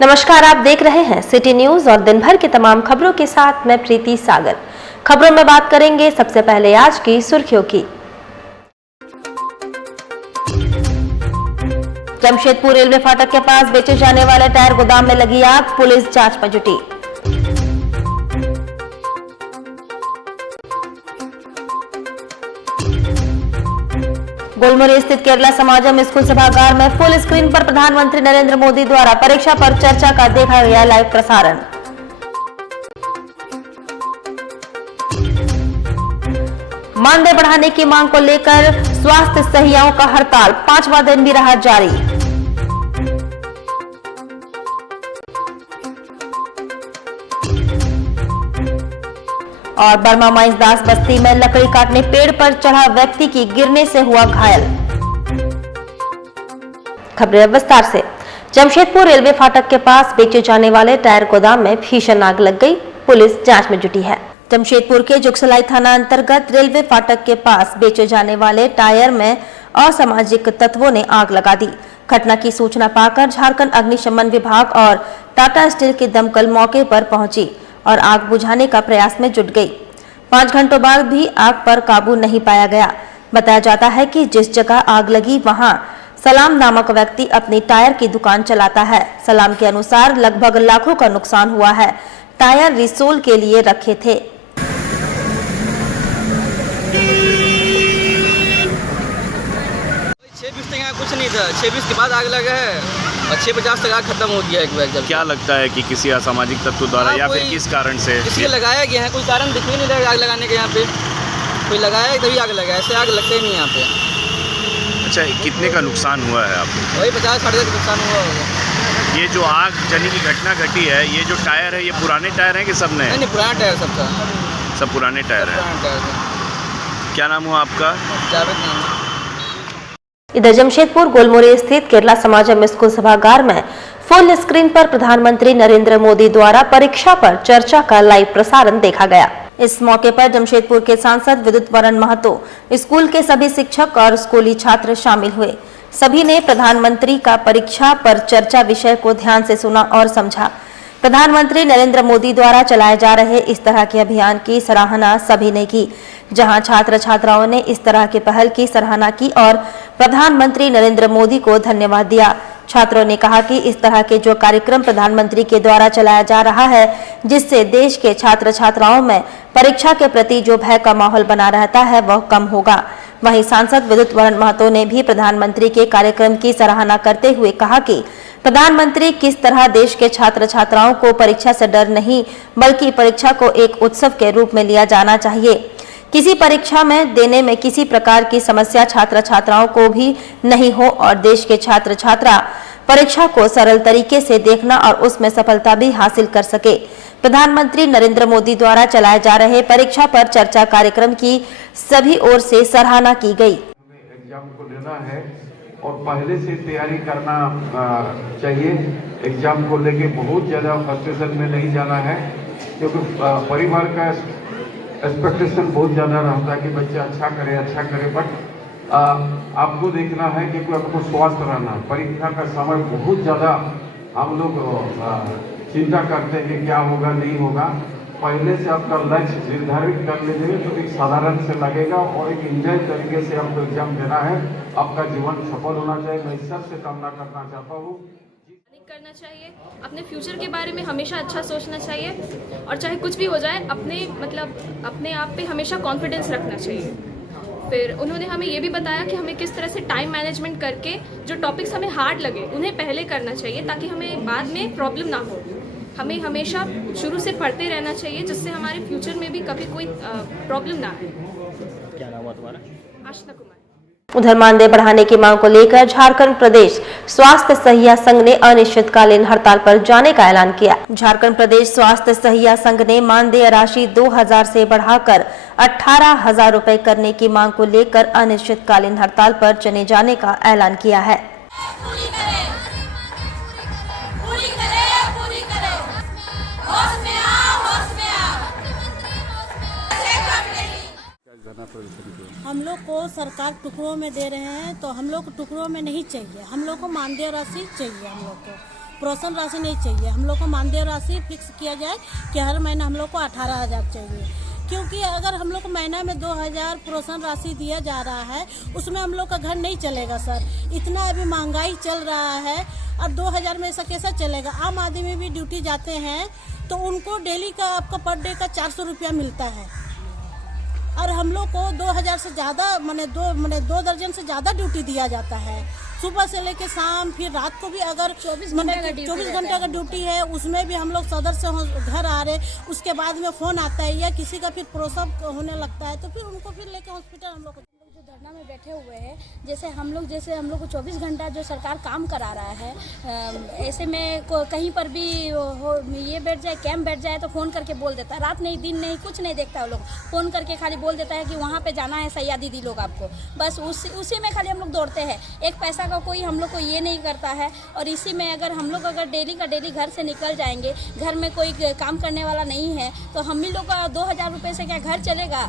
नमस्कार, आप देख रहे हैं सिटी न्यूज और दिन भर की तमाम खबरों के साथ मैं प्रीति सागर। खबरों में बात करेंगे सबसे पहले आज की सुर्खियों की। जमशेदपुर रेलवे फाटक के पास बेचे जाने वाले टायर गोदाम में लगी आग, पुलिस जांच में जुटी। गोलमुरी स्थित केरला समाजम स्कूल सभागार में फुल स्क्रीन पर प्रधानमंत्री नरेंद्र मोदी द्वारा परीक्षा पर चर्चा का देखा गया लाइव प्रसारण। मानदेय बढ़ाने की मांग को लेकर स्वास्थ्य सहियाओं का हड़ताल 5वां दिन भी रहा जारी। और बर्मा माइंसदास बस्ती में लकड़ी काटने पेड़ पर चढ़ा व्यक्ति की गिरने से हुआ घायल। खबरें विस्तार से। जमशेदपुर रेलवे फाटक के पास बेचे जाने वाले टायर गोदाम में भीषण आग लग गई, पुलिस जांच में जुटी है। जमशेदपुर के जुगसलाई थाना अंतर्गत रेलवे फाटक के पास बेचे जाने वाले टायर में असामाजिक तत्वों ने आग लगा दी। घटना की सूचना पाकर झारखंड अग्निशमन विभाग और टाटा स्टील की दमकल मौके पर पहुंची और आग बुझाने का प्रयास में जुट गई। 5 घंटों बाद भी आग पर काबू नहीं पाया गया। बताया जाता है कि जिस जगह आग लगी वहां सलाम नामक व्यक्ति अपनी टायर की दुकान चलाता है। सलाम के अनुसार लगभग लाखों का नुकसान हुआ है। टायर रिसोल के लिए रखे थे। 6:20 कुछ नहीं था, 6:20 के बाद आग लगा है और 6:50 तक आग खत्म हो गया एक बार। जब क्या लगता है कि किसी असामाजिक तत्व द्वारा या फिर किस कारण से इसलिए लगाया गया है? कोई कारण दिख ही नहीं रहा आग लगाने के। यहाँ पे कोई लगाया तभी आग लगा, ऐसे आग लगते ही नहीं यहाँ पे। अच्छा, कितने का नुकसान हुआ है आपको? वही 50-60 का नुकसान हुआ होगा। ये जो आग जली की घटना घटी है, ये जो टायर है, ये पुराने टायर हैं कि सब नए? नहीं, पुराना टायर सबका। सब पुराने टायर हैं। क्या नाम हुआ आपका? जावेद नाम। इधर जमशेदपुर गोलमुरी स्थित केरला समाजम स्कूल सभागार में फुल स्क्रीन पर प्रधानमंत्री नरेंद्र मोदी द्वारा परीक्षा पर चर्चा का लाइव प्रसारण देखा गया। इस मौके पर जमशेदपुर के सांसद विद्युत वरण महतो, स्कूल के सभी शिक्षक और स्कूली छात्र शामिल हुए। सभी ने प्रधानमंत्री का परीक्षा पर चर्चा विषय को ध्यान से सुना और समझा। प्रधानमंत्री नरेंद्र मोदी द्वारा चलाए जा रहे इस तरह के अभियान की सराहना सभी ने की। जहां छात्र छात्राओं ने इस तरह की पहल की सराहना की और प्रधानमंत्री नरेंद्र मोदी को धन्यवाद दिया। छात्रों ने कहा कि इस तरह के जो कार्यक्रम प्रधानमंत्री के द्वारा चलाया जा रहा है, जिससे देश के छात्र छात्राओं में परीक्षा के प्रति जो भय का माहौल बना रहता है वह कम होगा। वहीं सांसद विद्युत वरण महतो ने भी प्रधानमंत्री के कार्यक्रम की सराहना करते हुए कहा कि प्रधानमंत्री किस तरह देश के छात्र छात्राओं को परीक्षा से डर नहीं बल्कि परीक्षा को एक उत्सव के रूप में लिया जाना चाहिए। किसी परीक्षा में देने में किसी प्रकार की समस्या छात्र छात्राओं को भी नहीं हो और देश के छात्र छात्रा परीक्षा को सरल तरीके से देखना और उसमें सफलता भी हासिल कर सके। प्रधानमंत्री नरेंद्र मोदी द्वारा चलाए जा रहे परीक्षा पर चर्चा कार्यक्रम की सभी ओर से सराहना की गई। एग्जाम को लेना है और पहले से तैयारी करना चाहिए। एग्जाम को लेके बहुत ज़्यादा फ्रस्ट्रेशन में नहीं जाना है, क्योंकि परिवार का एक्सपेक्टेशन बहुत ज़्यादा रहता है कि बच्चा अच्छा करे। बट आपको देखना है कि आपको स्वस्थ रहना। परीक्षा का समय बहुत ज़्यादा हम लोग चिंता करते हैं कि क्या होगा नहीं होगा। पहले से आपका लक्ष्य निर्धारित कर लेंगे तो एक साधारण से लगेगा और एक इंजॉय तरीके से आपको एग्जाम देना है। आपका जीवन सफल होना चाहिए। मैं सबसे कामना करना चाहता हूँ। करना चाहिए, अपने फ्यूचर के बारे में हमेशा अच्छा सोचना चाहिए और चाहे कुछ भी हो जाए अपने आप पे हमेशा कॉन्फिडेंस रखना चाहिए। फिर उन्होंने हमें ये भी बताया कि हमें किस तरह से टाइम मैनेजमेंट करके जो टॉपिक्स हमें हार्ड लगे उन्हें पहले करना चाहिए, ताकि हमें बाद में प्रॉब्लम ना हो। हमें हमेशा शुरू से पढ़ते रहना चाहिए, जिससे हमारे फ्यूचर में भी कभी कोई प्रॉब्लम ना आए। क्या नाम हुआ तुम्हारा? आशना कुमार। उधर मानदेय बढ़ाने की मांग को लेकर झारखंड प्रदेश स्वास्थ्य सहिया संघ ने अनिश्चितकालीन हड़ताल पर जाने का ऐलान किया। झारखंड प्रदेश स्वास्थ्य सहिया संघ ने मानदेय राशि 2000 से बढ़ाकर 18,000 रुपए करने की मांग को लेकर अनिश्चितकालीन हड़ताल पर चले जाने का ऐलान किया है। हम लोग को सरकार टुकड़ों में दे रहे हैं, तो हम लोग को टुकड़ों में नहीं चाहिए। हम लोग को मानदेय राशि चाहिए। हम लोग को प्रोत्साहन राशि नहीं चाहिए। हम लोग को मानदेय राशि फिक्स किया जाए कि हर महीना हम लोग को 18,000 चाहिए, क्योंकि अगर हम लोग को महीना में 2,000 प्रोत्साहन राशि दिया जा रहा है, उसमें हम लोग का घर नहीं चलेगा सर। इतना अभी महंगाई चल रहा है और 2,000 में ऐसा कैसा चलेगा। आम आदमी भी ड्यूटी जाते हैं तो उनको डेली का आपका पर डे का 400 रुपया मिलता है, और हम लोग को 2,000 से ज़्यादा मैंने 2 दर्जन से ज़्यादा ड्यूटी दिया जाता है, सुबह से लेके शाम। फिर रात को भी अगर 24 घंटे का ड्यूटी है, उसमें भी हम लोग सदर से घर आ रहे, उसके बाद में फ़ोन आता है या किसी का फिर प्रसव होने लगता है तो फिर उनको फिर लेके हॉस्पिटल हम लोग जो धरना में बैठे हुए हैं, जैसे हम लोग को 24 घंटा जो सरकार काम करा रहा है, ऐसे में कहीं पर भी ये बैठ जाए, कैंप बैठ जाए तो फ़ोन करके बोल देता है, रात नहीं दिन नहीं कुछ नहीं देखता है। लोग फ़ोन करके खाली बोल देता है कि वहाँ पे जाना है सैया दीदी लोग आपको, बस उसी में खाली हम लोग दौड़ते हैं। एक पैसा का कोई हम लोग को ये नहीं करता है। और इसी में अगर हम लोग डेली का डेली घर से निकल जाएंगे, घर में कोई काम करने वाला नहीं है, तो हम ही लोग का 2,000 रुपये से क्या घर चलेगा।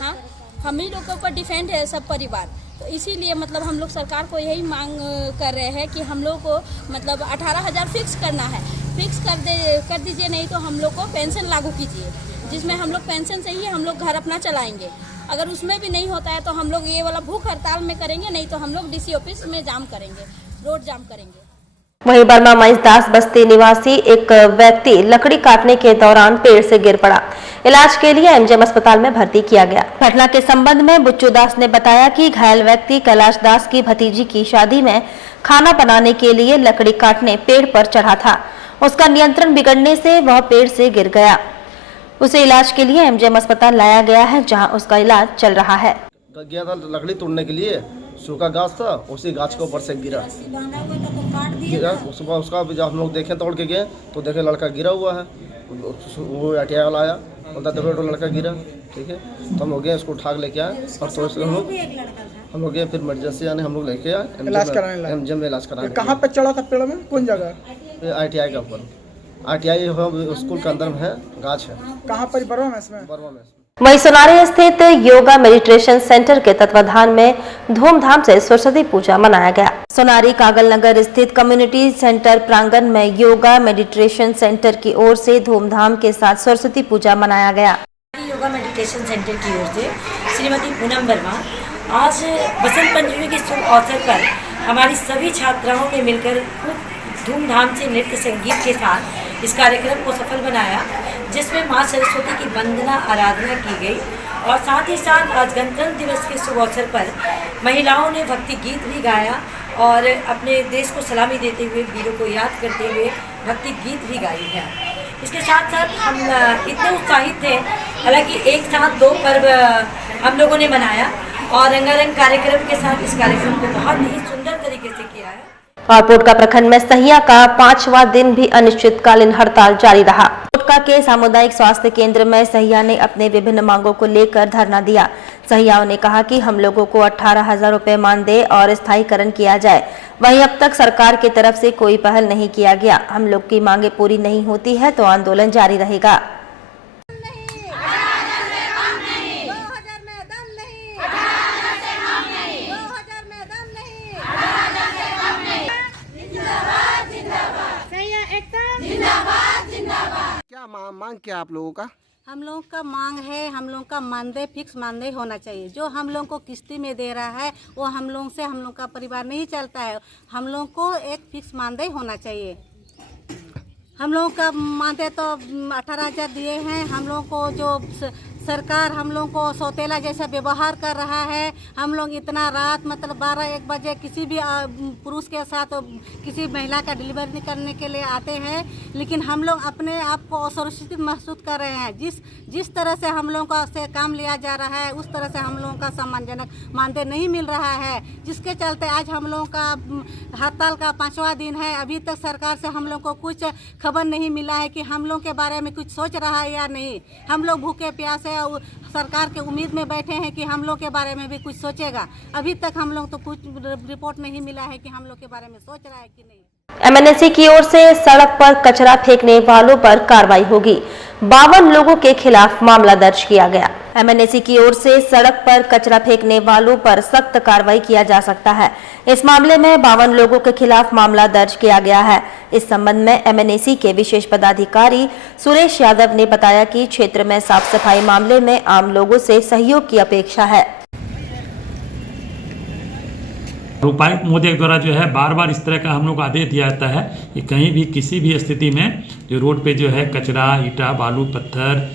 हाँ, हम ही लोग के ऊपर डिपेंड है सब परिवार। तो इसीलिए मतलब हम लोग सरकार को यही मांग कर रहे हैं कि हम लोग को मतलब 18,000 फिक्स करना है। फिक्स कर दीजिए, नहीं तो हम लोग को पेंशन लागू कीजिए, जिसमें हम लोग पेंशन से ही हम लोग घर अपना चलाएंगे। अगर उसमें भी नहीं होता है तो हम लोग ये वाला भूख हड़ताल में करेंगे, नहीं तो हम लोग DC ऑफिस में जाम करेंगे, रोड जाम करेंगे। वहीं बर्मा महेशदास बस्ती निवासी एक व्यक्ति लकड़ी काटने के दौरान पेड़ से गिर पड़ा। इलाज के लिए MGM अस्पताल में भर्ती किया गया। घटना के संबंध में बुच्चू दास ने बताया कि घायल व्यक्ति कैलाश दास की भतीजी की शादी में खाना बनाने के लिए लकड़ी काटने पेड़ पर चढ़ा था। उसका नियंत्रण बिगड़ने से वह पेड़ से गिर गया। उसे इलाज के लिए MGM अस्पताल लाया गया है, जहां उसका इलाज चल रहा है। गया था लकड़ी तोड़ने के लिए, सूखा घास था, उसी घास के ऊपर से गिरा। सुबह उसका जब हम लोग देखें तोड़ के गए तो देखे लड़का गिरा हुआ है। वो आटिया वाला आया, बोलता देखो लड़का गिरा, ठीक है। तो हम लोग गए, उसको उठा के लेके आए और तो हम लोग गए फिर इमरजेंसी आने हम लोग लेके आए MGM में इलाज कराने। कहाँ पे चढ़ा था पेड़ में, कौन जगह? ITI का ऊपर, ITI स्कूल के अंदर में है, गाछ है। कहाँ पर? बरवा में इसमें। वहीं सोनारी स्थित योगा मेडिटेशन सेंटर के तत्वाधान में धूमधाम से सरस्वती पूजा मनाया गया। सोनारी कागल नगर स्थित कम्युनिटी सेंटर प्रांगण में योगा मेडिटेशन सेंटर की ओर से धूमधाम के साथ सरस्वती पूजा मनाया गया। योगा मेडिटेशन सेंटर की ओर से श्रीमती पूनम वर्मा आज बसंत पंचमी के शुभ अवसर पर हमारी सभी छात्राओं ने मिलकर खूब धूमधाम से नृत्य संगीत के साथ इस कार्यक्रम को सफल बनाया, जिसमें मां सरस्वती की वंदना आराधना की गई। और साथ ही साथ आज गणतंत्र दिवस के शुभ अवसर पर महिलाओं ने भक्ति गीत भी गाया और अपने देश को सलामी देते हुए, वीरों को याद करते हुए भक्ति गीत भी गाई है। इसके साथ साथ हम इतने उत्साहित थे, हालांकि एक साथ 2 पर्व हम लोगों ने मनाया और रंगारंग कार्यक्रम के साथ इस कार्यक्रम को बहुत ही सुंदर तरीके से किया है। और पोटका प्रखंड में सहिया का 5वां दिन भी अनिश्चितकालीन हड़ताल जारी रहा। पोटका के सामुदायिक स्वास्थ्य केंद्र में सहिया ने अपने विभिन्न मांगों को लेकर धरना दिया। सहियाओं ने कहा कि हम लोगों को 18,000 रुपए मानदेय और स्थायीकरण किया जाए। वहीं अब तक सरकार की तरफ से कोई पहल नहीं किया गया। हम लोग की मांगे पूरी नहीं होती है तो आंदोलन जारी रहेगा। क्या मांग क्या आप लोगों का? हम लोगों का मांग है, हम लोगों का मानदेय फिक्स मानदेय होना चाहिए। जो हम लोगों को किस्ती में दे रहा है वो हम लोगों से हम लोग का परिवार नहीं चलता है। हम लोगों को एक फिक्स मानदेय होना चाहिए। हम लोगों का मानदेय तो 18,000 दिए हैं। हम लोगों को जो सरकार हम लोगों को सौतेला जैसा व्यवहार कर रहा है। हम लोग इतना रात मतलब 12-1 बजे किसी भी पुरुष के साथ किसी महिला का डिलीवरी करने के लिए आते हैं, लेकिन हम लोग अपने आप को असुरक्षित महसूस कर रहे हैं। जिस तरह से हम लोगों का से काम लिया जा रहा है, उस तरह से हम लोगों का सम्मानजनक मानदेय नहीं मिल रहा है, जिसके चलते आज हम लोगों का हड़ताल का 5वां दिन है। अभी तक सरकार से हम लोग को कुछ खबर नहीं मिला है कि हम लोग के बारे में कुछ सोच रहा है या नहीं। हम लोग भूखे प्यासे सरकार के उम्मीद में बैठे हैं कि हम लोग के बारे में भी कुछ सोचेगा। अभी तक हम लोग तो कुछ रिपोर्ट नहीं मिला है कि हम लोग के बारे में सोच रहा है कि नहीं। MNAC की ओर से सड़क पर कचरा फेंकने वालों पर कार्रवाई होगी। 52 लोगों के खिलाफ मामला दर्ज किया गया। MNAC की ओर से सड़क पर कचरा फेंकने वालों पर सख्त कार्रवाई किया जा सकता है। इस मामले में 52 लोगों के खिलाफ मामला दर्ज किया गया है। इस संबंध में MNAC के विशेष पदाधिकारी सुरेश यादव ने बताया कि क्षेत्र में साफ सफाई मामले में आम लोगों से सहयोग की अपेक्षा है। उपायुक्त महोदय द्वारा जो है बार बार इस तरह का हम लोग आदेश दिया जाता है कि कहीं भी किसी भी स्थिति में जो रोड पे जो है कचरा, ईटा, बालू, पत्थर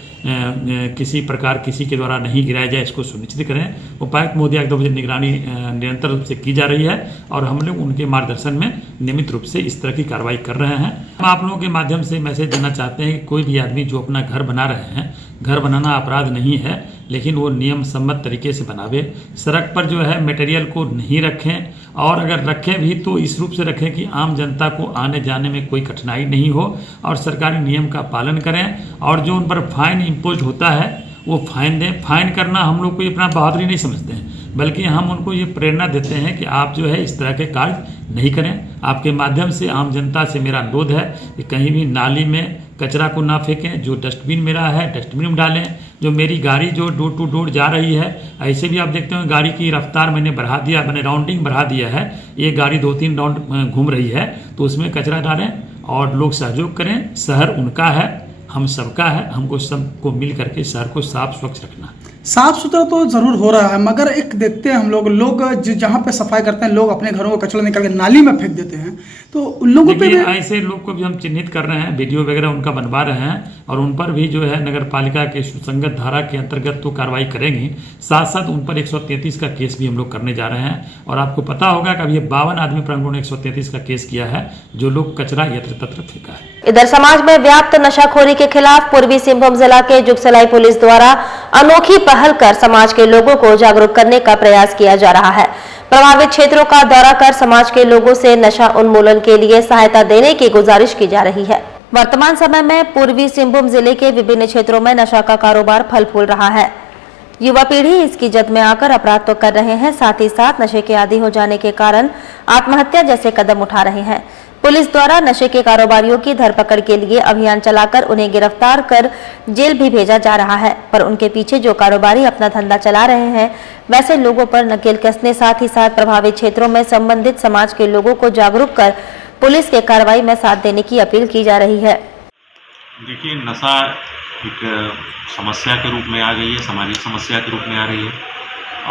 किसी प्रकार किसी के द्वारा नहीं गिराया जाए, इसको सुनिश्चित करें। उपायुक्त महोदय 2 बजे निगरानी निरंतर रूप से की जा रही है और हम लोग उनके मार्गदर्शन में नियमित रूप से इस तरह की कार्रवाई कर रहे हैं। हम आप लोगों के माध्यम से मैसेज देना चाहते हैं कि कोई भी आदमी जो अपना घर बना रहे हैं, घर बनाना अपराध नहीं है, लेकिन वो नियम सम्मत तरीके से बनावे। सड़क पर जो है मटेरियल को नहीं रखें और अगर रखें भी तो इस रूप से रखें कि आम जनता को आने जाने में कोई कठिनाई नहीं हो और सरकारी नियम का पालन करें और जो उन पर फाइन इम्पोज होता है वो फाइन दें। फाइन करना हम लोग को ये अपना बहादुरी नहीं समझते हैं, बल्कि हम उनको ये प्रेरणा देते हैं कि आप जो है इस तरह के कार्य नहीं करें। आपके माध्यम से आम जनता से मेरा अनुरोध है कि कहीं भी नाली में कचरा को ना फेंकें, जो डस्टबिन मेरा है डस्टबिन में डालें। जो मेरी गाड़ी जो डोर टू डोर जा रही है, ऐसे भी आप देखते हो गाड़ी की रफ्तार मैंने बढ़ा दिया, मैंने राउंडिंग बढ़ा दिया है, ये गाड़ी 2-3 राउंड घूम रही है, तो उसमें कचरा डालें और लोग सहयोग करें। शहर उनका है, हम सबका है, हमको सबको मिल करके शहर को साफ स्वच्छ रखना है। साफ सुथरा तो जरूर हो रहा है, मगर एक देखते हैं हम लोग जहाँ पे सफाई करते हैं लोग अपने घरों का कचरा निकाल के नाली में फेंक देते हैं, तो उन लोगों पे भी ऐसे लोग को भी हम चिन्हित कर रहे हैं, वीडियो वगैरह उनका बनवा रहे हैं और उन पर भी जो है नगर पालिका के सुसंगत धारा के अंतर्गत तो कार्रवाई करेंगी। साथ साथ उन पर 133 का केस भी हम लोग करने जा रहे हैं और आपको पता होगा कि अभी 52 आदमी पर हम लोगों ने 133 का केस किया है जो लोग कचरा यत्र तत्र फेंका है। इधर समाज में व्याप्त नशाखोरी के खिलाफ पूर्वी सिंहभूम जिला के जुगसलाई पुलिस द्वारा अनोखी पहल कर समाज के लोगों को जागरूक करने का प्रयास किया जा रहा है। प्रभावित क्षेत्रों का दौरा कर समाज के लोगों से नशा उन्मूलन के लिए सहायता देने की गुजारिश की जा रही है। वर्तमान समय में पूर्वी सिंहभूम जिले के विभिन्न क्षेत्रों में नशा का कारोबार फल फूल रहा है। युवा पीढ़ी इसकी जद में आकर अपराध तो कर रहे हैं, साथ ही साथ नशे के आदी हो जाने के कारण आत्महत्या जैसे कदम उठा रहे हैं। पुलिस द्वारा नशे के कारोबारियों की धरपकड़ के लिए अभियान चलाकर उन्हें गिरफ्तार कर जेल भी भेजा जा रहा है, पर उनके पीछे जो कारोबारी अपना धंधा चला रहे हैं वैसे लोगों पर नकेल कसने, साथ ही साथ प्रभावित क्षेत्रों में संबंधित समाज के लोगों को जागरूक कर पुलिस के कार्रवाई में साथ देने की अपील की जा रही है। देखिए, नशा एक समस्या के रूप में आ गई है, सामाजिक समस्या के रूप में आ रही है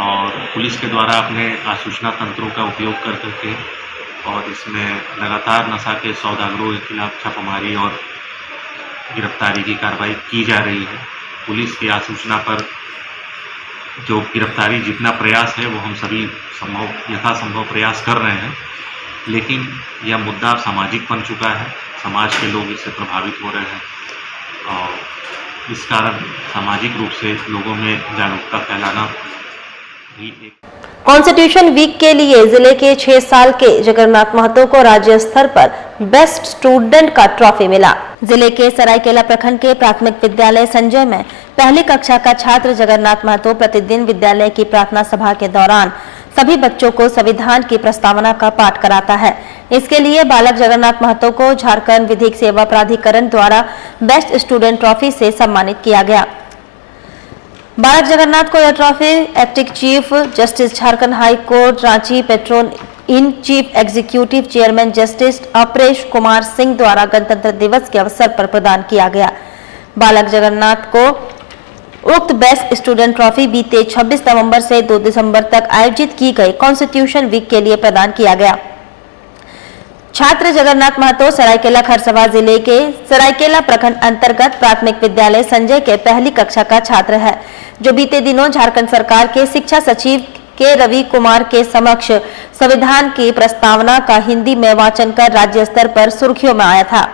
और पुलिस के द्वारा अपने आसूचना तंत्रों का उपयोग कर करके और इसमें लगातार नशा के सौदागरों के खिलाफ छापामारी और गिरफ्तारी की कार्रवाई की जा रही है। पुलिस की आसूचना पर जो गिरफ्तारी जितना प्रयास है वो हम सभी यथासंभव प्रयास कर रहे हैं, लेकिन यह मुद्दा सामाजिक बन चुका है, समाज के लोग इससे प्रभावित हो रहे हैं और इस कारण सामाजिक रूप से लोगों में जागरूकता फैलाना भी एक। कॉन्स्टिट्यूशन वीक के लिए जिले के 6 साल के जगन्नाथ महतो को राज्य स्तर पर बेस्ट स्टूडेंट का ट्रॉफी मिला। जिले के सरायकेला प्रखंड के प्राथमिक विद्यालय संजय में पहली कक्षा का छात्र जगन्नाथ महतो प्रतिदिन विद्यालय की प्रार्थना सभा के दौरान सभी बच्चों को संविधान की प्रस्तावना का पाठ कराता है। इसके लिए बालक जगन्नाथ महतो को झारखंड विधिक सेवा प्राधिकरण द्वारा बेस्ट स्टूडेंट ट्रॉफी से सम्मानित किया गया। बालक जगन्नाथ को यह trophy acting chief justice Jharkhand high court Ranchi patron in chief executive chairman justice Aparesh Kumar Singh द्वारा गणतंत्र दिवस के अवसर पर प्रदान किया गया। बालक जगन्नाथ को उक्त बेस्ट स्टूडेंट ट्रॉफी बीते 26 नवंबर से 2 दिसंबर तक आयोजित की गई कॉन्स्टिट्यूशन वीक के लिए प्रदान किया गया। छात्र जगन्नाथ महतो सरायकेला खरसवा जिले के सरायकेला प्रखंड अंतर्गत प्राथमिक विद्यालय संजय के पहली कक्षा का छात्र है, जो बीते दिनों झारखंड सरकार के शिक्षा सचिव के रवि कुमार के समक्ष संविधान की प्रस्तावना का हिंदी में वाचन कर राज्य स्तर पर सुर्खियों में आया था।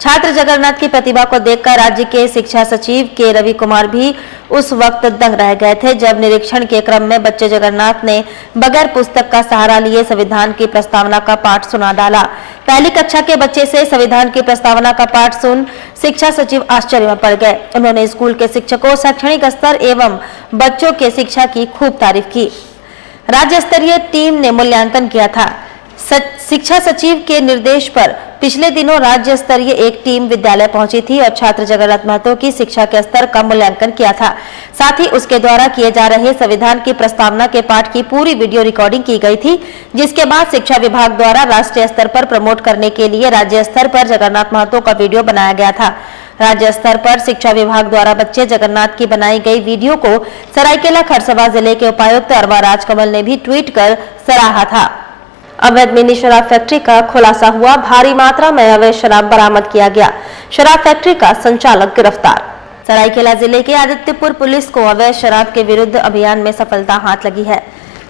छात्र जगन्नाथ की प्रतिभा को देखकर राज्य के शिक्षा सचिव के रवि कुमार भी उस वक्त दंग रह गए थे, जब निरीक्षण के क्रम में बच्चे जगन्नाथ ने बगैर पुस्तक का सहारा लिए संविधान की प्रस्तावना का पाठ सुना डाला। पहली कक्षा के बच्चे से संविधान की प्रस्तावना का पाठ सुन शिक्षा सचिव आश्चर्य में पड़ गए। उन्होंने स्कूल के शिक्षकों, शैक्षणिक स्तर एवं बच्चों के शिक्षा की खूब तारीफ की। राज्य स्तरीय टीम ने मूल्यांकन किया था। शिक्षा सचिव के निर्देश पर पिछले दिनों राज्य स्तरीय एक टीम विद्यालय पहुंची थी और छात्र जगन्नाथ महतो की शिक्षा के स्तर का मूल्यांकन किया था। साथ ही उसके द्वारा किए जा रहे संविधान की प्रस्तावना के पाठ की पूरी वीडियो रिकॉर्डिंग की गई थी, जिसके बाद शिक्षा विभाग द्वारा राष्ट्रीय स्तर पर प्रमोट करने के लिए राज्य स्तर पर जगन्नाथ महतो का वीडियो बनाया गया था। राज्य स्तर पर शिक्षा विभाग द्वारा बच्चे जगन्नाथ की बनाई गई वीडियो को सरायकेला खरसावां जिले के उपायुक्त अरवा राजकमल ने भी ट्वीट कर सराहा था। अवैध मिनी शराब फैक्ट्री का खुलासा हुआ, भारी मात्रा में अवैध शराब बरामद किया गया, शराब फैक्ट्री का संचालक गिरफ्तार। सरायकेला जिले के आदित्यपुर पुलिस को अवैध शराब के विरुद्ध अभियान में सफलता हाथ लगी है।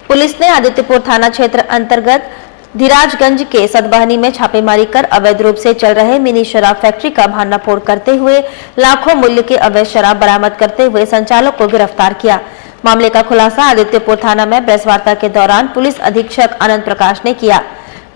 पुलिस ने आदित्यपुर थाना क्षेत्र अंतर्गत धीराजगंज के सतबहनी में छापेमारी कर अवैध रूप से चल रहे मिनी शराब फैक्ट्री का भांडाफोड़ करते हुए लाखों मूल्य के अवैध शराब बरामद करते हुए संचालक को गिरफ्तार किया। मामले का खुलासा आदित्यपुर थाना में प्रेस वार्ता के दौरान पुलिस अधीक्षक आनंद प्रकाश ने किया।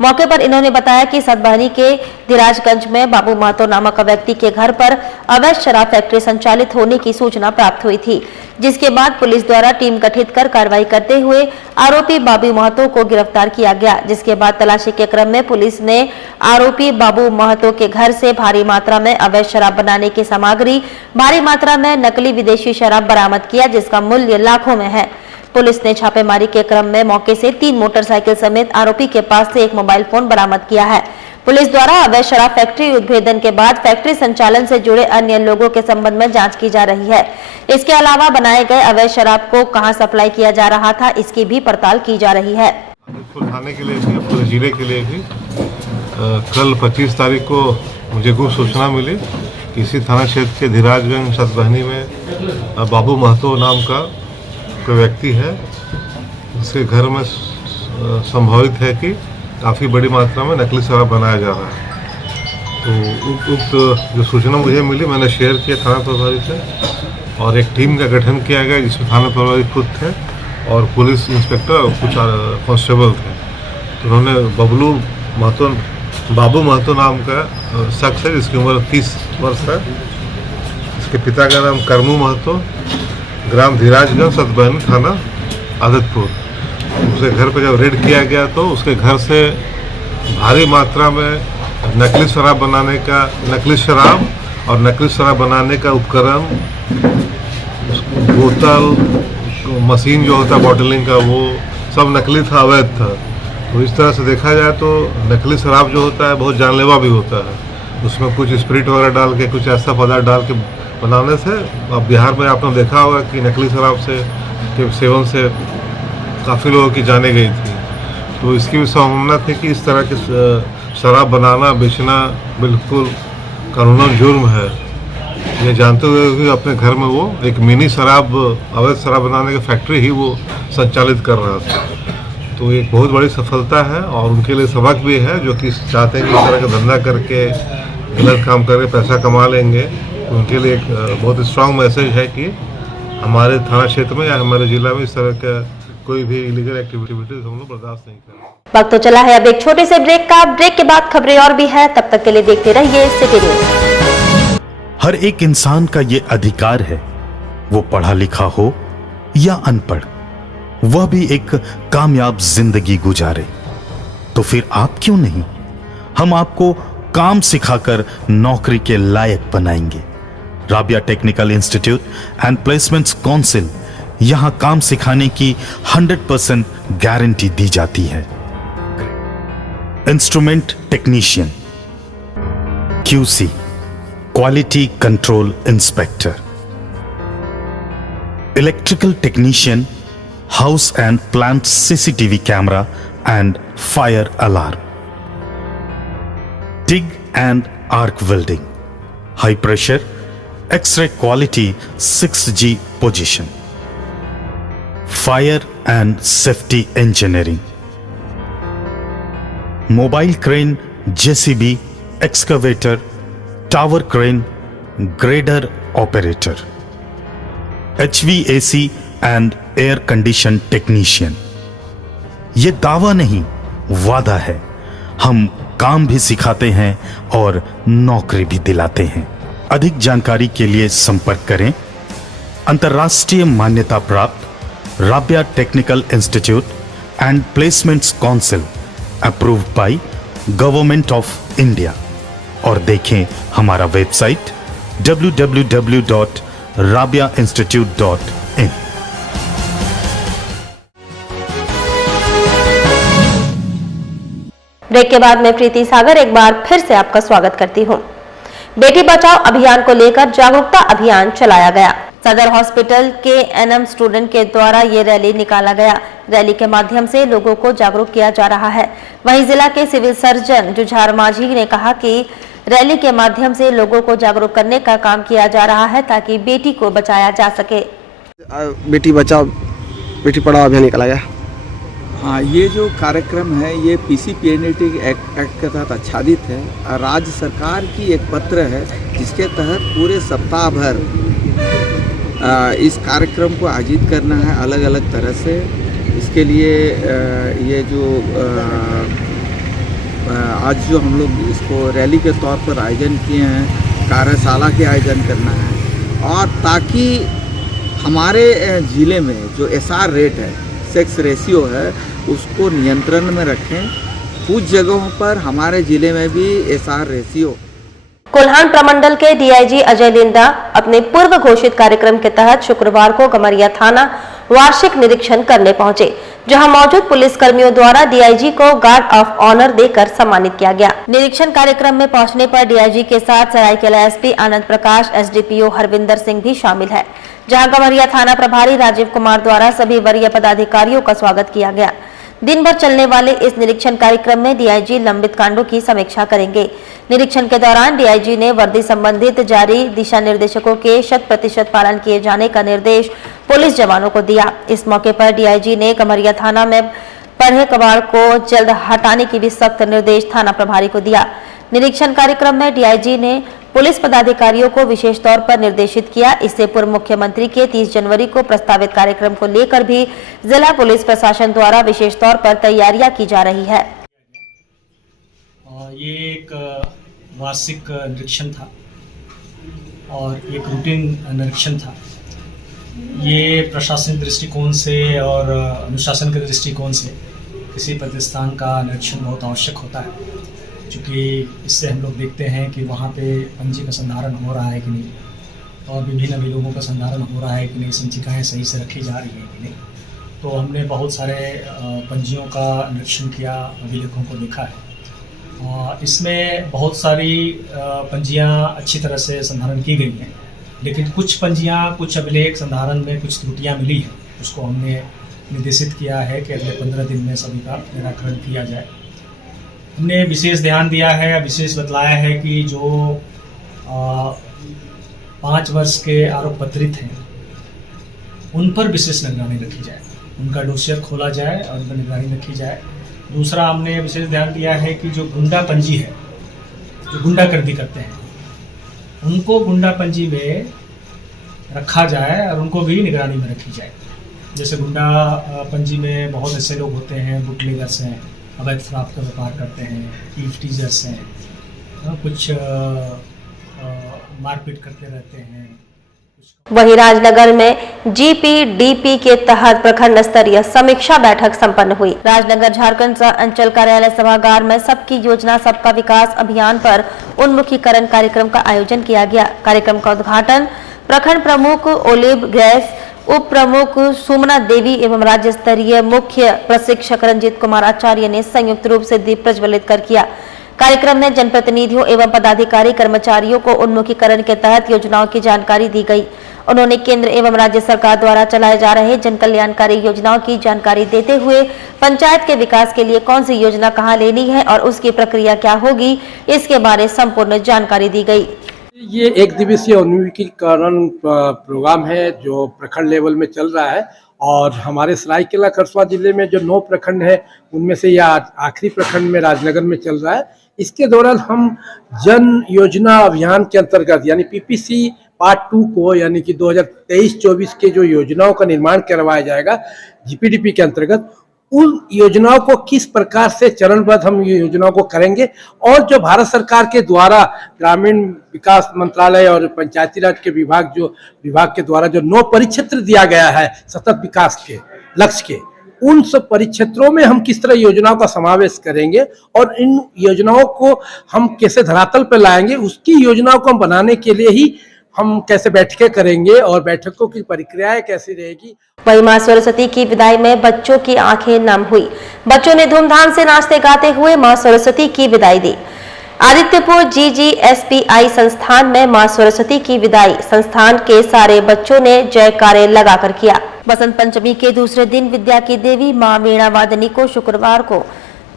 मौके पर इन्होंने बताया कि सतबहनी के धीराजगंज में बाबू महतो नामक व्यक्ति के घर पर अवैध शराब फैक्ट्री संचालित होने की सूचना प्राप्त हुई थी, जिसके बाद पुलिस द्वारा टीम गठित कर कार्रवाई करते हुए आरोपी बाबू महतो को गिरफ्तार किया गया। जिसके बाद तलाशी के क्रम में पुलिस ने आरोपी बाबू महतो के घर से भारी मात्रा में अवैध शराब बनाने की सामग्री, भारी मात्रा में नकली विदेशी शराब बरामद किया, जिसका मूल्य लाखों में है। पुलिस ने छापेमारी के क्रम में मौके से 3 मोटरसाइकिल समेत आरोपी के पास से एक मोबाइल फोन बरामद किया है। पुलिस द्वारा अवैध शराब फैक्ट्री उद्भेदन के बाद फैक्ट्री संचालन से जुड़े अन्य लोगों के संबंध में जांच की जा रही है। इसके अलावा बनाए गए अवैध शराब को कहां सप्लाई किया जा रहा था, इसकी भी पड़ताल की जा रही है। थाने के लिए भी, पूरे जिले के लिए भी कल 25 तारीख को मुझे गुप्त सूचना मिली कि इसी थाना क्षेत्र के धीराजगंज सतबहनी में बाबू महतो नाम का कोई व्यक्ति है, जिसके घर में संभावित है कि काफ़ी बड़ी मात्रा में नकली शराब बनाया जा रहा है। तो उक्त जो सूचना मुझे मिली मैंने शेयर किया थाना प्रभारी से और एक टीम का गठन किया गया, जिसमें थाना प्रभारी खुद थे और पुलिस इंस्पेक्टर और कुछ कांस्टेबल थे। तो उन्होंने बाबू महतो नाम का शख्स है, जिसकी उम्र 30 वर्ष है। इसके पिता का नाम करमू महतो, ग्राम धीराजगंज सतबहनी थाना आदित्यपुर। उसके घर पर जब रेड किया गया तो उसके घर से भारी मात्रा में नकली शराब और नकली शराब बनाने का उपकरण, बोतल, मशीन जो होता है बॉटलिंग का, वो सब नकली था, अवैध था। तो इस तरह से देखा जाए तो नकली शराब जो होता है बहुत जानलेवा भी होता है। उसमें कुछ स्पिरिट वगैरह डाल के, कुछ ऐसा पदार्थ डाल के बनाने से, अब बिहार में आपने देखा होगा कि नकली शराब के सेवन से काफ़ी लोगों की जाने गई थी। तो इसकी भी संभावना थी कि इस तरह की शराब बनाना, बेचना बिल्कुल कानूनन जुर्म है। ये जानते हुए कि अपने घर में वो एक मिनी शराब, अवैध शराब बनाने की फैक्ट्री ही वो संचालित कर रहा था। तो एक बहुत बड़ी सफलता है और उनके लिए सबक भी है, जो कि चाहते हैं कि इस तरह का धंधा करके, गलत काम करके पैसा कमा लेंगे। उनके लिए एक बहुत स्ट्रांग मैसेज है कि हमारे थाना क्षेत्र में या हमारे जिला में इस तरह का कोई भी इलीगल एक्टिविटीज हम लोग बर्दाश्त नहीं करें। वक्त तो चला है अब एक छोटे से ब्रेक का। ब्रेक के बाद खबरें और भी है, तब तक के लिए देखते रहिए सिटी न्यूज। हर एक इंसान का ये अधिकार है, वो पढ़ा लिखा हो या अनपढ़, वह भी एक कामयाब जिंदगी गुजारे। तो फिर आप क्यों नहीं, हम आपको काम सिखाकर नौकरी के लायक बनाएंगे। Rabia technical institute and placements council, यहां काम सिखाने की 100% गारंटी दी जाती है। Instrument technician, QC quality control inspector, electrical technician, house and plant CCTV camera and fire alarm, TIG and arc welding, high pressure, X-ray quality 6G position, fire and safety engineering, mobile crane, JCB, excavator, tower crane, grader operator, HVAC and air condition technician। ये दावा नहीं, वादा है। हम काम भी सिखाते हैं और नौकरी भी दिलाते हैं। अधिक जानकारी के लिए संपर्क करें अंतर्राष्ट्रीय मान्यता प्राप्त Rabia technical institute and placements council approved by government of India. और देखें हमारा वेबसाइट www.rabiainstitute.in। ब्रेक के बाद मैं प्रीति सागर एक बार फिर से आपका स्वागत करती हूं। बेटी बचाओ अभियान को लेकर जागरूकता अभियान चलाया गया। सदर हॉस्पिटल के एनएम स्टूडेंट के द्वारा ये रैली निकाला गया। रैली के माध्यम से लोगों को जागरूक किया जा रहा है। वहीं जिला के सिविल सर्जन जुझार माझी ने कहा कि रैली के माध्यम से लोगों को जागरूक करने का काम किया जा रहा है ताकि बेटी को बचाया जा सके। बेटी बचाओ बेटी पढ़ाओ अभियान निकाला गया। हाँ, ये जो कार्यक्रम है ये पीसीपीएनडीटी एक्ट के तहत आच्छादित है और राज्य सरकार की एक पत्र है जिसके तहत पूरे सप्ताह भर इस कार्यक्रम को आयोजित करना है अलग अलग तरह से। इसके लिए ये जो आज जो हम लोग इसको रैली के तौर पर आयोजन किए हैं, कार्यशाला के आयोजन करना है और ताकि हमारे ज़िले में जो एसआर रेट है, सेक्स रेशियो है, उसको नियंत्रण में रखें। कुछ जगहों पर हमारे ज़िले में भी एसआर रेशियो। कोल्हान प्रमंडल के डीआईजी अजय लिंडा अपने पूर्व घोषित कार्यक्रम के तहत शुक्रवार को गमरिया थाना वार्षिक निरीक्षण करने पहुंचे, जहां मौजूद पुलिस कर्मियों द्वारा डीआईजी को गार्ड ऑफ ऑनर देकर सम्मानित किया गया। निरीक्षण कार्यक्रम में पहुंचने पर डीआईजी के साथ सरायकेला एसपी आनंद प्रकाश, एसडीपीओ हरविंदर सिंह भी शामिल है, जहां गमरिया थाना प्रभारी राजीव कुमार द्वारा सभी वरीय पदाधिकारियों का स्वागत किया गया। दिन भर चलने वाले इस निरीक्षण कार्यक्रम में डीआईजी लंबित कांडों की समीक्षा करेंगे। निरीक्षण के दौरान डीआईजी ने वर्दी संबंधित जारी दिशा निर्देशों के 100% पालन किए जाने का निर्देश पुलिस जवानों को दिया। इस मौके पर डीआईजी ने गमरिया थाना में पढ़े कबाड़ को जल्द हटाने की भी सख्त निर्देश थाना प्रभारी को दिया। निरीक्षण कार्यक्रम में डीआईजी ने पुलिस पदाधिकारियों को विशेष तौर पर निर्देशित किया। इससे पूर्व मुख्यमंत्री के 30 जनवरी को प्रस्तावित कार्यक्रम को लेकर भी जिला पुलिस प्रशासन द्वारा विशेष तौर पर तैयारियां की जा रही है। ये एक वार्षिक निरीक्षण था और एक रूटीन निरीक्षण था। ये प्रशासनिक दृष्टिकोण से और अनुशासन के दृष्टिकोण से किसी प्रतिष्ठान का निरीक्षण बहुत आवश्यक होता है, क्योंकि इससे हम लोग देखते हैं कि वहाँ पे पंजी का संधारण हो रहा है कि नहीं, और विभिन्न अभियोगों का संधारण हो रहा है कि नहीं, संचिकाएँ सही से रखी जा रही हैं कि नहीं। तो हमने बहुत सारे पंजियों का निरीक्षण किया, अभिलेखों को देखा है। इसमें बहुत सारी पंजियाँ अच्छी तरह से संधारण की गई हैं, लेकिन कुछ पंजियाँ, कुछ अभिलेख संधारण में कुछ त्रुटियाँ मिली हैं। उसको हमने निर्देशित किया है कि अगले 15 दिन में सभी का निराकरण किया जाए। हमने विशेष ध्यान दिया है, विशेष बतलाया है कि जो 5 वर्ष के आरोप पत्रित हैं उन पर विशेष निगरानी रखी जाए, उनका डोसियर खोला जाए और उन पर निगरानी रखी जाए। दूसरा, हमने विशेष ध्यान दिया है कि जो गुंडा पंजी है, जो गुंडागर्दी करते हैं, उनको गुंडा पंजी में रखा जाए और उनको भी निगरानी में रखी जाए। जैसे गुंडा पंजी में बहुत ऐसे लोग होते हैं, बुटलेगर्स हैं, अवैध शराब का व्यापार करते हैं, ईव टीजर्स हैं, कुछ मारपीट करते रहते हैं। वहीं राजनगर में जीपीडीपी के तहत प्रखंड स्तरीय समीक्षा बैठक संपन्न हुई। राजनगर झारखंड अंचल कार्यालय सभागार में सबकी योजना सबका विकास अभियान पर उन्मुखीकरण कार्यक्रम का आयोजन किया गया। कार्यक्रम का उद्घाटन प्रखंड प्रमुख ओलिव ग्रेस, उप प्रमुख सुमना देवी एवं राज्य स्तरीय मुख्य प्रशिक्षक रंजीत कुमार आचार्य ने संयुक्त रूप से दीप प्रज्वलित कर किया। कार्यक्रम में जनप्रतिनिधियों एवं पदाधिकारी कर्मचारियों को उन्मुखीकरण के तहत योजनाओं की जानकारी दी गई। उन्होंने केंद्र एवं राज्य सरकार द्वारा चलाए जा रहे जन कल्याणकारी योजनाओं की जानकारी देते हुए पंचायत के विकास के लिए कौन सी योजना कहां लेनी है और उसकी प्रक्रिया क्या होगी, इसके बारे संपूर्ण जानकारी दी गई। ये एक दिवसीय उन्मुखीकरण प्रोग्राम है जो प्रखंड लेवल में चल रहा है और हमारे सरायकेला खरसुआ जिले में जो 9 प्रखंड है उनमें से यह आखिरी प्रखंड में राजनगर में चल रहा है। इसके दौरान हम जन योजना अभियान के अंतर्गत यानी पीपीसी पार्ट 2 को यानी कि 2023-24 के जो योजनाओं का निर्माण करवाया जाएगा जीपीडीपी के अंतर्गत, उन योजनाओं को किस प्रकार से चरणबद्ध हम ये योजनाओं को करेंगे और जो भारत सरकार के द्वारा ग्रामीण विकास मंत्रालय और पंचायती राज के विभाग के द्वारा जो 9 परिक्षेत्र दिया गया है सतत विकास के लक्ष्य के, उन सब परिक्षेत्रों में हम किस तरह योजनाओं का समावेश करेंगे और इन योजनाओं को हम कैसे धरातल पर लाएंगे, उसकी योजनाओं को हम बनाने के लिए ही हम कैसे बैठकें करेंगे और बैठकों की प्रक्रियाएं कैसी रहेगी। वहीं मां सरस्वती की विदाई में बच्चों की आंखें नम हुई। बच्चों ने धूमधाम से नाचते गाते हुए मां सरस्वती की विदाई दी। आदित्यपुर GGSPI संस्थान में मां सरस्वती की विदाई संस्थान के सारे बच्चों ने जयकारे लगाकर किया। बसंत पंचमी के दूसरे दिन विद्या की देवी मां वीणा वादनी को शुक्रवार को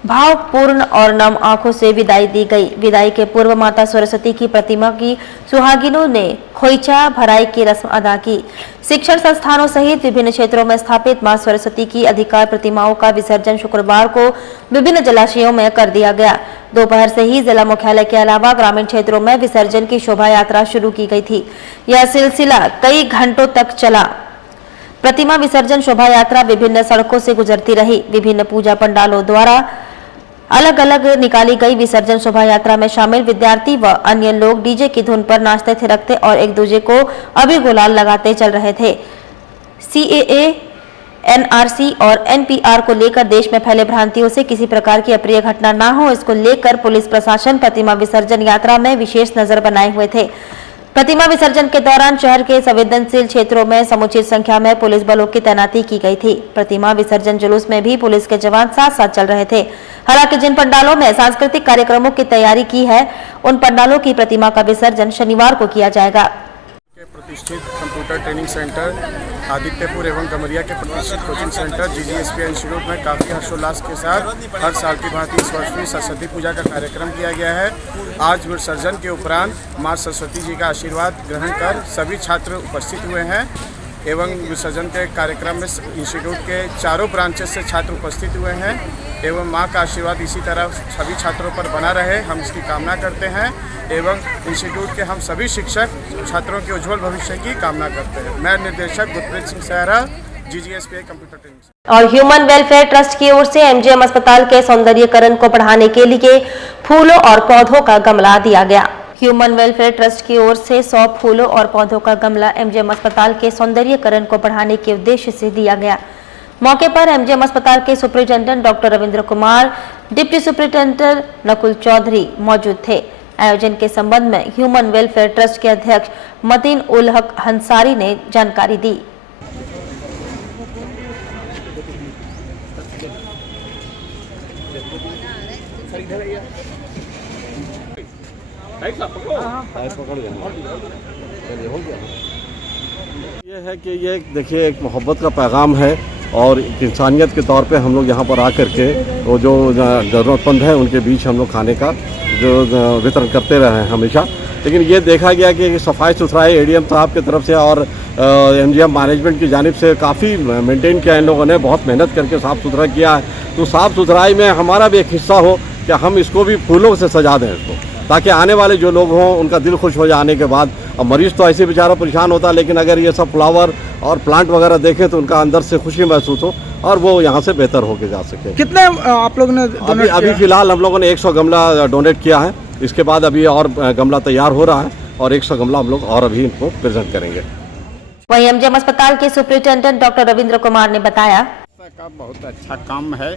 भावपूर्ण और नम आंखों से विदाई दी गई। विदाई के पूर्व माता सरस्वती की प्रतिमा की सुहागिनों ने खोइचा भराई की रस्म अदा की। शिक्षण संस्थानों सहित विभिन्न क्षेत्रों में स्थापित मां सरस्वती की अधिकार प्रतिमाओं का विसर्जन शुक्रवार को विभिन्न जलाशयों में कर दिया गया। दोपहर से ही जिला मुख्यालय के अलावा ग्रामीण क्षेत्रों में विसर्जन की शोभा यात्रा शुरू की गई थी। यह सिलसिला कई घंटों तक चला। प्रतिमा विसर्जन शोभा यात्रा विभिन्न सड़कों से गुजरती रही। विभिन्न पूजा पंडालों द्वारा अलग अलग निकाली गई विसर्जन शोभा यात्रा में शामिल विद्यार्थी व अन्य लोग डीजे की धुन पर नाचते थिरकते और एक दूसरे को अबीर गुलाल लगाते चल रहे थे। CAA, NRC और NPR को लेकर देश में फैले भ्रांतियों से किसी प्रकार की अप्रिय घटना न हो, इसको लेकर पुलिस प्रशासन प्रतिमा विसर्जन यात्रा में विशेष नजर बनाए हुए थे। प्रतिमा विसर्जन के दौरान शहर के संवेदनशील क्षेत्रों में समुचित संख्या में पुलिस बलों की तैनाती की गई थी। प्रतिमा विसर्जन जुलूस में भी पुलिस के जवान साथ साथ चल रहे थे। हालांकि जिन पंडालों में सांस्कृतिक कार्यक्रमों की तैयारी की है, उन पंडालों की प्रतिमा का विसर्जन शनिवार को किया जाएगा। प्रतिष्ठित कंप्यूटर ट्रेनिंग सेंटर आदित्यपुर एवं गमरिया के प्रतिष्ठित कोचिंग सेंटर GGSPI इंस्टीट्यूट में काफ़ी हर्षोल्लास के साथ हर साल की भांति इस वर्ष भी सरस्वती पूजा का कार्यक्रम किया गया है। आज विसर्जन के उपरांत मां सरस्वती जी का आशीर्वाद ग्रहण कर सभी छात्र उपस्थित हुए हैं एवं विसर्जन के कार्यक्रम में इंस्टीट्यूट के चारों ब्रांचेस से छात्र उपस्थित हुए हैं एवं मां का आशीर्वाद इसी तरह सभी छात्रों पर बना रहे, हम इसकी कामना करते हैं एवं इंस्टीट्यूट के हम सभी शिक्षक छात्रों के उज्जवल भविष्य की कामना करते हैं। मैं निर्देशक गुरप्रीत सिंह सहरा, GGSPI कंप्यूटर ट्रेनिंग। और ह्यूमन वेलफेयर ट्रस्ट की ओर से MGM अस्पताल के सौंदर्यीकरण को बढ़ाने के लिए फूलों और पौधों का गमला दिया गया। ह्यूमन वेलफेयर ट्रस्ट की ओर से 100 फूलों और पौधों का गमला MGM अस्पताल के सौंदर्यीकरण को बढ़ाने के उद्देश्य से दिया गया। मौके पर MGM अस्पताल के superintendent doctor Ravindra Kumar, deputy superintendent Nakul Chaudhary मौजूद थे। आयोजन के संबंध में ह्यूमन वेलफेयर ट्रस्ट के अध्यक्ष मतीन उल हक हंसारी ने जानकारी दी। ये है कि ये देखिए एक मोहब्बत का पैगाम है और इंसानियत के तौर पे हम लोग यहाँ पर आकर के वो जो ज़रूरतमंद है उनके बीच हम लोग खाने का जो वितरण करते रहे हैं हमेशा। लेकिन ये देखा गया कि सफाई सुथराई ADM साहब की तरफ से और MGM मैनेजमेंट की जानिब से काफ़ी मेंटेन किया, इन लोगों ने बहुत मेहनत करके साफ़ सुथरा किया है। तो साफ़ सुथराई में हमारा भी एक हिस्सा हो कि हम इसको भी फूलों से सजा दें इसको, ताकि आने वाले जो लोग हों उनका दिल खुश हो जाने के बाद। अब मरीज़ तो ऐसे बेचारा परेशान होता है, लेकिन अगर ये सब फ्लावर और प्लांट वगैरह देखें तो उनका अंदर से खुशी महसूस हो और वो यहाँ से बेहतर होके जा सके। कितने आप लोगों ने अभी फिलहाल हम लोगों ने 100 गमला डोनेट किया है। इसके बाद अभी और गमला तैयार हो रहा है और 100 गमला हम लोग और अभी इनको प्रेजेंट करेंगे। वहीं MGM अस्पताल के सुपरिटेंडेंट डॉक्टर रविंद्र कुमार ने बताया का बहुत अच्छा काम है,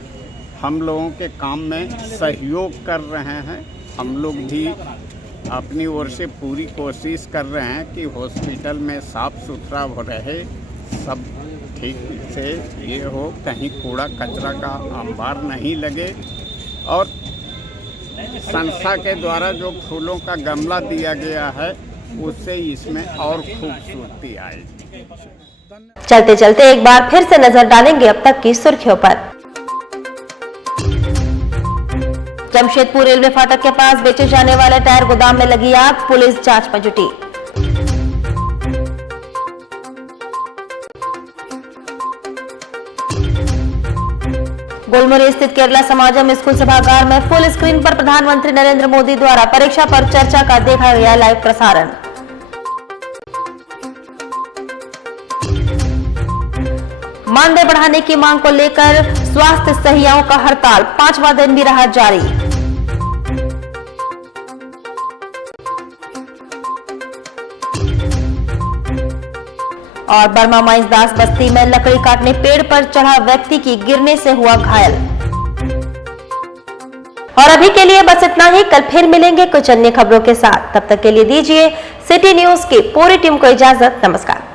हम लोगों के काम में सहयोग कर रहे हैं। हम लोग भी अपनी ओर से पूरी कोशिश कर रहे हैं कि हॉस्पिटल में साफ सुथरा हो रहे, सब ठीक से ये हो, कहीं कूड़ा कचरा का अंबार नहीं लगे। और संस्था के द्वारा जो फूलों का गमला दिया गया है उससे इसमें और खूबसूरती आएगी। चलते चलते एक बार फिर से नजर डालेंगे अब तक की सुर्खियों पर। जमशेदपुर रेलवे फाटक के पास बेचे जाने वाले टायर गोदाम में लगी आग, पुलिस जांच में जुटी। गोलमुरी स्थित केरला समाजम स्कूल सभागार में फुल स्क्रीन पर प्रधानमंत्री नरेंद्र मोदी द्वारा परीक्षा पर चर्चा का देखा गया लाइव प्रसारण। मानदेय बढ़ाने की मांग को लेकर स्वास्थ्य सहियाओं का हड़ताल 5वां दिन भी रहा जारी। और बर्मा माइंसदास बस्ती में लकड़ी काटने पेड़ पर चढ़ा व्यक्ति की गिरने से हुआ घायल। और अभी के लिए बस इतना ही। कल फिर मिलेंगे कुछ अन्य खबरों के साथ। तब तक के लिए दीजिए सिटी न्यूज की पूरी टीम को इजाजत। नमस्कार।